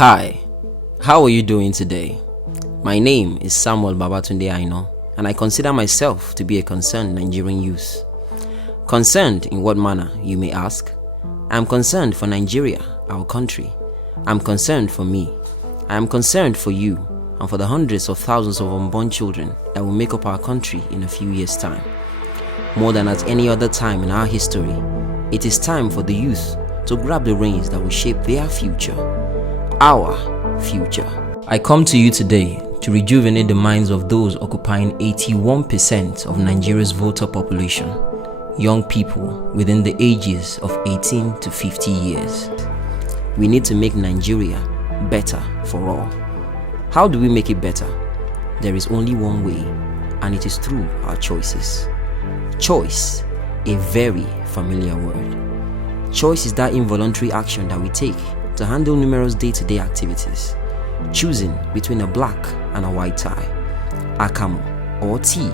Hi, how are you doing today? My name is Samuel Babatunde Aino, and I consider myself to be a concerned Nigerian youth. Concerned in what manner, you may ask? I am concerned for Nigeria, our country. I am concerned for me. I am concerned for you and for the hundreds of thousands of unborn children that will make up our country in a few years' time. More than at any other time in our history, it is time for the youth to grab the reins that will shape their future. Our future. I come to you today to rejuvenate the minds of those occupying 81% of Nigeria's voter population, young people within the ages of 18 to 50 years. We need to make Nigeria better for all. How do we make it better? There is only one way, and it is through our choices. Choice, a very familiar word. Choice is that involuntary action that we take to handle numerous day-to-day activities, choosing between a black and a white tie, akamu or tea,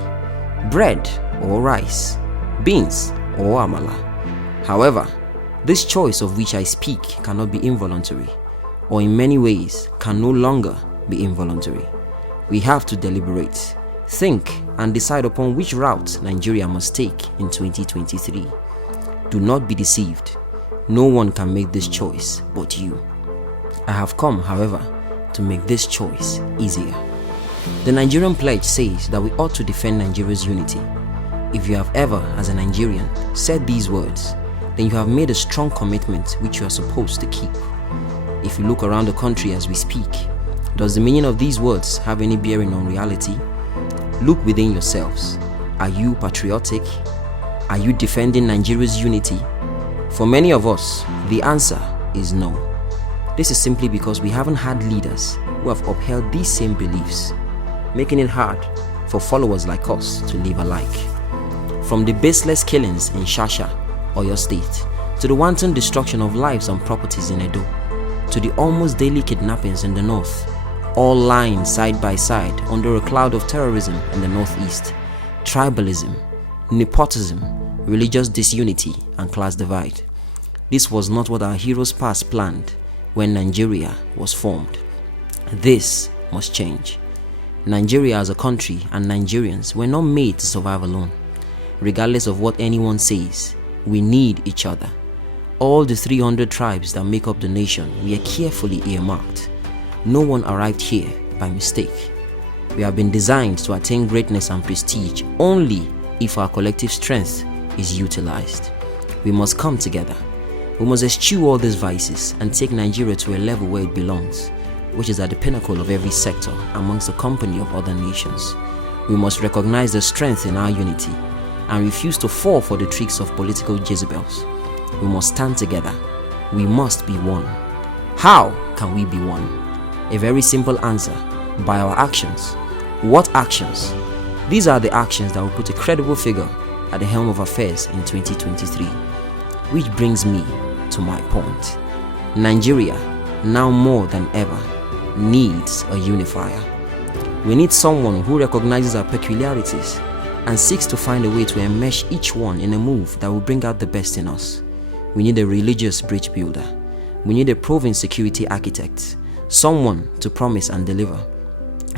bread or rice, beans or amala. However, this choice of which I speak cannot be involuntary, or in many ways can no longer be involuntary. We have to deliberate, think, and decide upon which route Nigeria must take in 2023. Do not be deceived. No one can make this choice but you. I have come, however, to make this choice easier. The Nigerian pledge says that we ought to defend Nigeria's unity. If you have ever, as a Nigerian, said these words, then you have made a strong commitment which you are supposed to keep. If you look around the country as we speak, does the meaning of these words have any bearing on reality? Look within yourselves. Are you patriotic? Are you defending Nigeria's unity? For many of us, the answer is no. This is simply because we haven't had leaders who have upheld these same beliefs, making it hard for followers like us to live alike. From the baseless killings in Shasha, Oyo State, to the wanton destruction of lives and properties in Edo, to the almost daily kidnappings in the north, all lying side by side under a cloud of terrorism in the northeast, tribalism, nepotism, religious disunity, and class divide. This was not what our heroes past planned when Nigeria was formed. This must change. Nigeria as a country and Nigerians were not made to survive alone. Regardless of what anyone says, we need each other. All the 300 tribes that make up the nation were carefully earmarked. No one arrived here by mistake. We have been designed to attain greatness and prestige only if our collective strength is utilized. We must come together. We must eschew all these vices and take Nigeria to a level where it belongs, which is at the pinnacle of every sector amongst the company of other nations. We must recognize the strength in our unity and refuse to fall for the tricks of political Jezebels. We must stand together. We must be one. How can we be one? A very simple answer: by our actions. What actions? These are the actions that will put a credible figure at the helm of affairs in 2023. Which brings me to my point. Nigeria, now more than ever, needs a unifier. We need someone who recognizes our peculiarities and seeks to find a way to enmesh each one in a move that will bring out the best in us. We need a religious bridge builder. We need a proven security architect, someone to promise and deliver.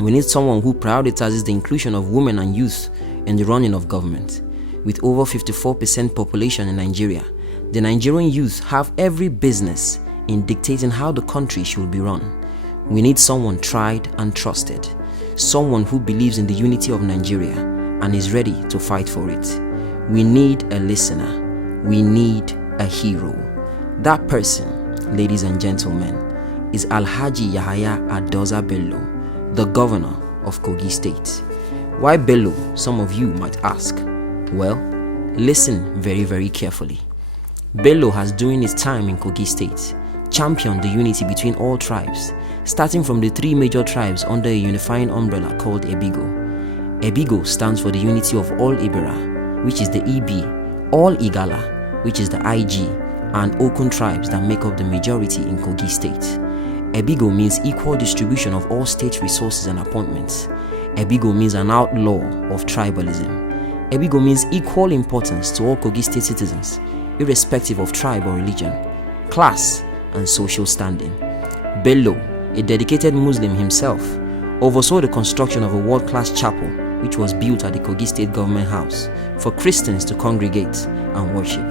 We need someone who prioritizes the inclusion of women and youth in the running of government. With over 54% population in Nigeria, the Nigerian youth have every business in dictating how the country should be run. We need someone tried and trusted, someone who believes in the unity of Nigeria and is ready to fight for it. We need a listener. We need a hero. That person, ladies and gentlemen, is Alhaji Yahaya Adoza Bello, the governor of Kogi State. Why Bello, some of you might ask? Well, listen very, very carefully. Bello has, during his time in Kogi State, championed the unity between all tribes, starting from the 3 major tribes under a unifying umbrella called Ebigo. Ebigo stands for the unity of all Ibera, which is the EB, all Igala, which is the IG, and Okun tribes that make up the majority in Kogi State. Ebigo means equal distribution of all state resources and appointments. Ebigo means an outlaw of tribalism. Ebigo means equal importance to all Kogi State citizens, irrespective of tribe or religion, class, and social standing. Bello a dedicated Muslim himself, oversaw the construction of a world-class chapel which was built at the Kogi State Government House for Christians to congregate and worship.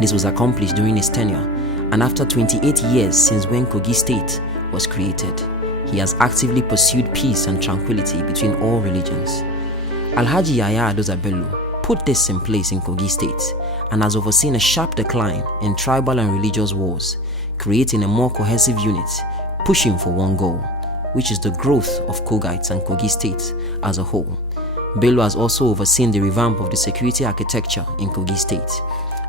This was accomplished during his tenure, and after 28 years since when Kogi State was created, he has actively pursued peace and tranquility between all religions. Alhaji Yahaya Adoza Bello put this in place in Kogi State and has overseen a sharp decline in tribal and religious wars, creating a more cohesive unit, pushing for one goal, which is the growth of Kogites and Kogi State as a whole. Bello has also overseen the revamp of the security architecture in Kogi State,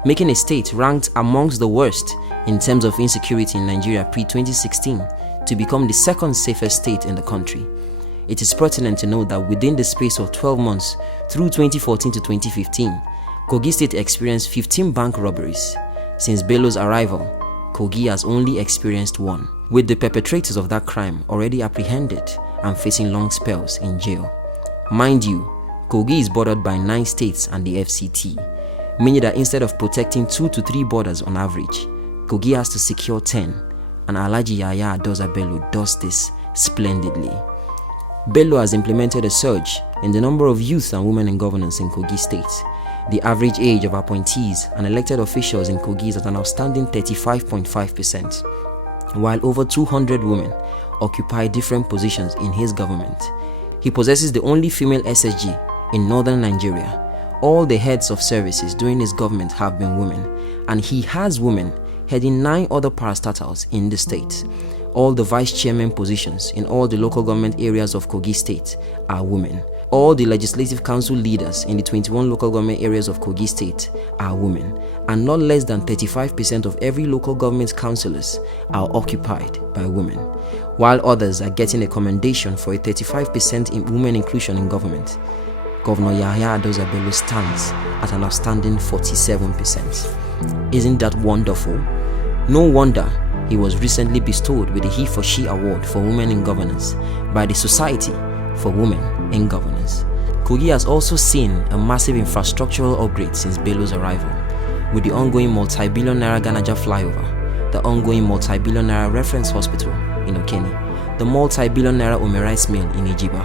making a state ranked amongst the worst in terms of insecurity in Nigeria pre-2016 to become the second safest state in the country. It is pertinent to note that within the space of 12 months through 2014 to 2015, Kogi State experienced 15 bank robberies. Since Bello's arrival, Kogi has only experienced one, with the perpetrators of that crime already apprehended and facing long spells in jail. Mind you, Kogi is bordered by 9 states and the FCT, meaning that instead of protecting 2 to 3 borders on average, Kogi has to secure 10, and Alhaji Yahaya Adoza Bello does this splendidly. Bello has implemented a surge in the number of youth and women in governance in Kogi State. The average age of appointees and elected officials in Kogi is at an outstanding 35.5%, while over 200 women occupy different positions in his government. He possesses the only female SSG in northern Nigeria. All the heads of services during his government have been women, and he has women heading 9 other parastatals in the state. All the vice chairman positions in all the local government areas of Kogi State are women. All the legislative council leaders in the 21 local government areas of Kogi State are women, and not less than 35% of every local government councillors are occupied by women, while others are getting a commendation for a 35% in women inclusion in government. Governor Yahaya Adoza Bello stands at an outstanding 47%. Isn't that wonderful? No wonder he was recently bestowed with the He for She Award for Women in Governance by the Society for Women in Governance. Kogi has also seen a massive infrastructural upgrade since Bello's arrival, with the ongoing multi-billion naira Ganaja flyover, the ongoing multi-billion naira reference hospital in Okene, the multi-billion naira Omerice mill in Ijiba,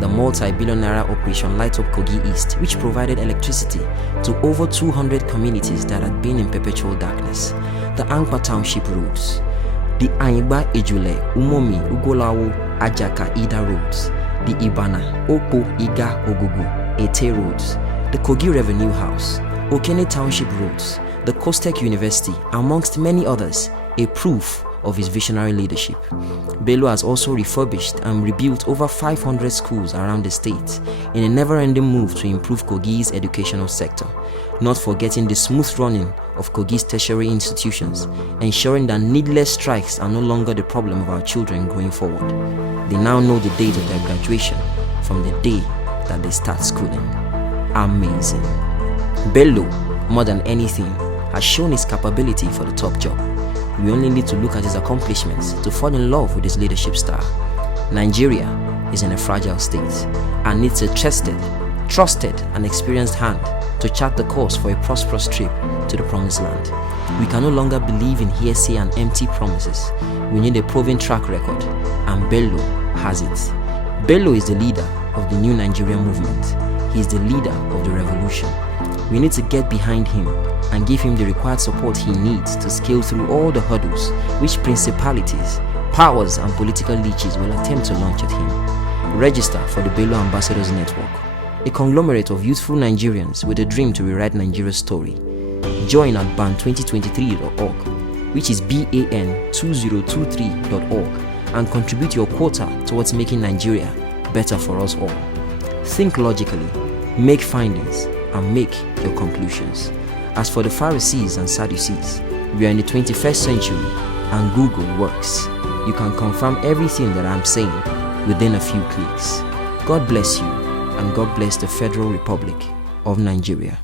the multi-billion naira Operation Light Up Kogi East, which provided electricity to over 200 communities that had been in perpetual darkness, the Ankpa Township roads, the Anyigba Ejule, Umomi, Ugolawo, Ajaka, Ida roads, the Ibana, Oko, Iga, Ogugu, Ete roads, the Kogi Revenue House, Okene Township roads, the Kostek University, amongst many others, a proof of his visionary leadership. Bello has also refurbished and rebuilt over 500 schools around the state in a never-ending move to improve Kogi's educational sector, not forgetting the smooth running of Kogi's tertiary institutions, ensuring that needless strikes are no longer the problem of our children going forward. They now know the date of their graduation from the day that they start schooling. Amazing. Bello, more than anything, has shown his capability for the top job. We only need to look at his accomplishments to fall in love with his leadership style. Nigeria is in a fragile state and needs a tested, trusted and experienced hand to chart the course for a prosperous trip to the promised land. We can no longer believe in hearsay and empty promises. We need a proven track record, and Bello has it. Bello is the leader of the new Nigerian movement. He is the leader of the revolution. We need to get behind him and give him the required support he needs to scale through all the hurdles which principalities, powers and political leeches will attempt to launch at him. Register for the Bello Ambassadors Network, a conglomerate of youthful Nigerians with a dream to rewrite Nigeria's story. Join at ban2023.org, which is ban2023.org, and contribute your quota towards making Nigeria better for us all. Think logically, make findings, and make your conclusions. As for the Pharisees and Sadducees, we are in the 21st century and Google works. You can confirm everything that I'm saying within a few clicks. God bless you, and God bless the Federal Republic of Nigeria.